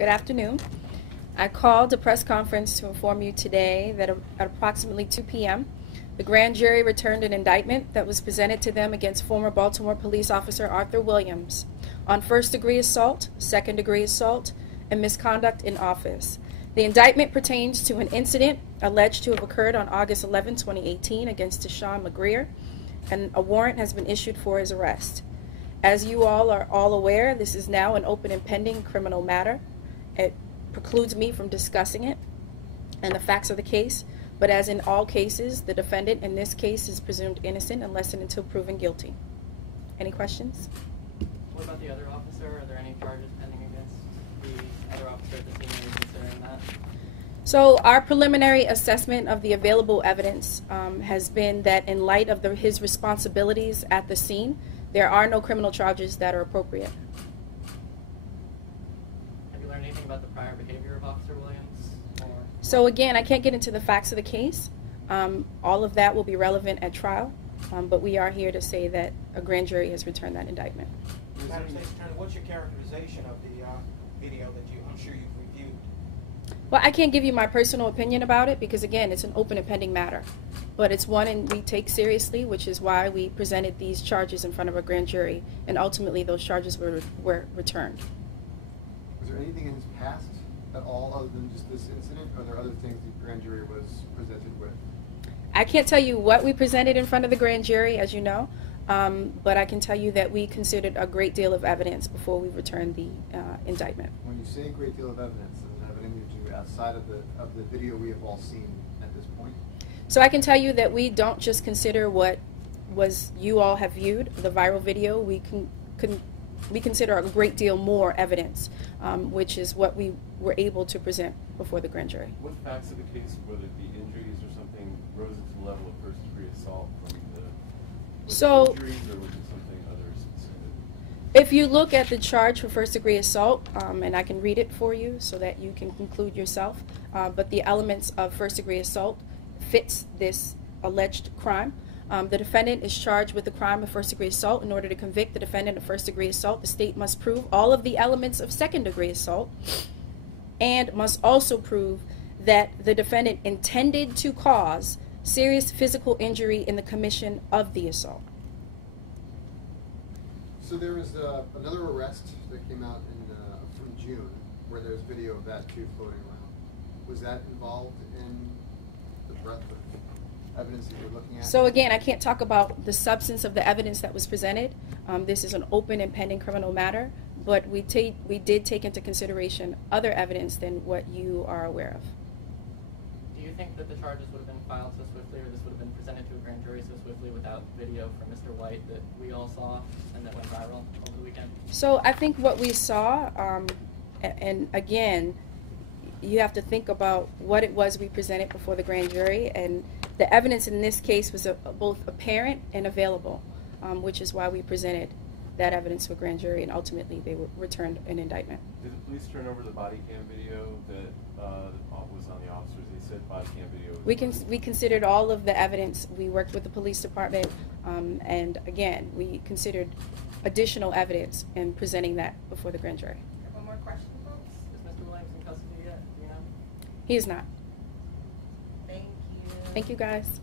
Good afternoon. I called a press conference to inform you today that at approximately 2 p.m., the grand jury returned an indictment that was presented to them against former Baltimore police officer Arthur Williams on first-degree assault, second-degree assault, and misconduct in office. The indictment pertains to an incident alleged to have occurred on August 11, 2018 against Deshaun McGreer, and a warrant has been issued for his arrest. As you all are aware, this is now an open and pending criminal matter. It precludes me from discussing it and the facts of the case, but as in all cases, the defendant in this case is presumed innocent unless and until proven guilty. Any questions? What about the other officer? Are there any charges pending against the other officer at the scene? Are you considering that? So our preliminary assessment of the available evidence has been that in light of his responsibilities at the scene, there are no criminal charges that are appropriate. Have you learned anything about the prior behavior of Officer Williams? So again, I can't get into the facts of the case. All of that will be relevant at trial, but we are here to say that a grand jury has returned that indictment. Madam State's Attorney, what's your characterization of the video that I'm sure you've reviewed? Well, I can't give you my personal opinion about it because, again, it's an open and pending matter. But it's one and we take seriously, which is why we presented these charges in front of a grand jury, and ultimately those charges were returned. Was there anything in his past at all other than just this incident? Or are there other things the grand jury was presented with? I can't tell you what we presented in front of the grand jury, as you know, but I can tell you that we considered a great deal of evidence before we returned the indictment. When you say a great deal of evidence, does it have anything to do outside of the video we have all seen at this point? So I can tell you that we don't just consider what you all have viewed, the viral video. We consider a great deal more evidence, which is what we were able to present before the grand jury. What facts of the case, whether it be injuries or something, rose to the level of first-degree assault from the injuries, or was it something other specific? If you look at the charge for first-degree assault, and I can read it for you so that you can conclude yourself, but the elements of first-degree assault fits this alleged crime. The defendant is charged with the crime of first-degree assault. In order to convict the defendant of first-degree assault, the state must prove all of the elements of second-degree assault and must also prove that the defendant intended to cause serious physical injury in the commission of the assault. So there was another arrest that came out from June where there's video of that too floating around. Was that involved in the breadth of evidence that you're looking at? So again, I can't talk about the substance of the evidence that was presented. This is an open and pending criminal matter, but we did take into consideration other evidence than what you are aware of. Do you think that the charges would have been filed so swiftly, or this would have been presented to a grand jury so swiftly without video from Mr. White that we all saw and that went viral over the weekend? So I think what we saw, and again, you have to think about what it was we presented before the grand jury, and the evidence in this case was both apparent and available, which is why we presented that evidence to a grand jury, and ultimately they returned an indictment. Did the police turn over the body cam video that was on the officers? They said body cam video. We considered all of the evidence. We worked with the police department, and again, we considered additional evidence in presenting that before the grand jury. One more question, folks. Is Mr. Williams in custody yet? Do you know? He is not. Thank you. Thank you, guys.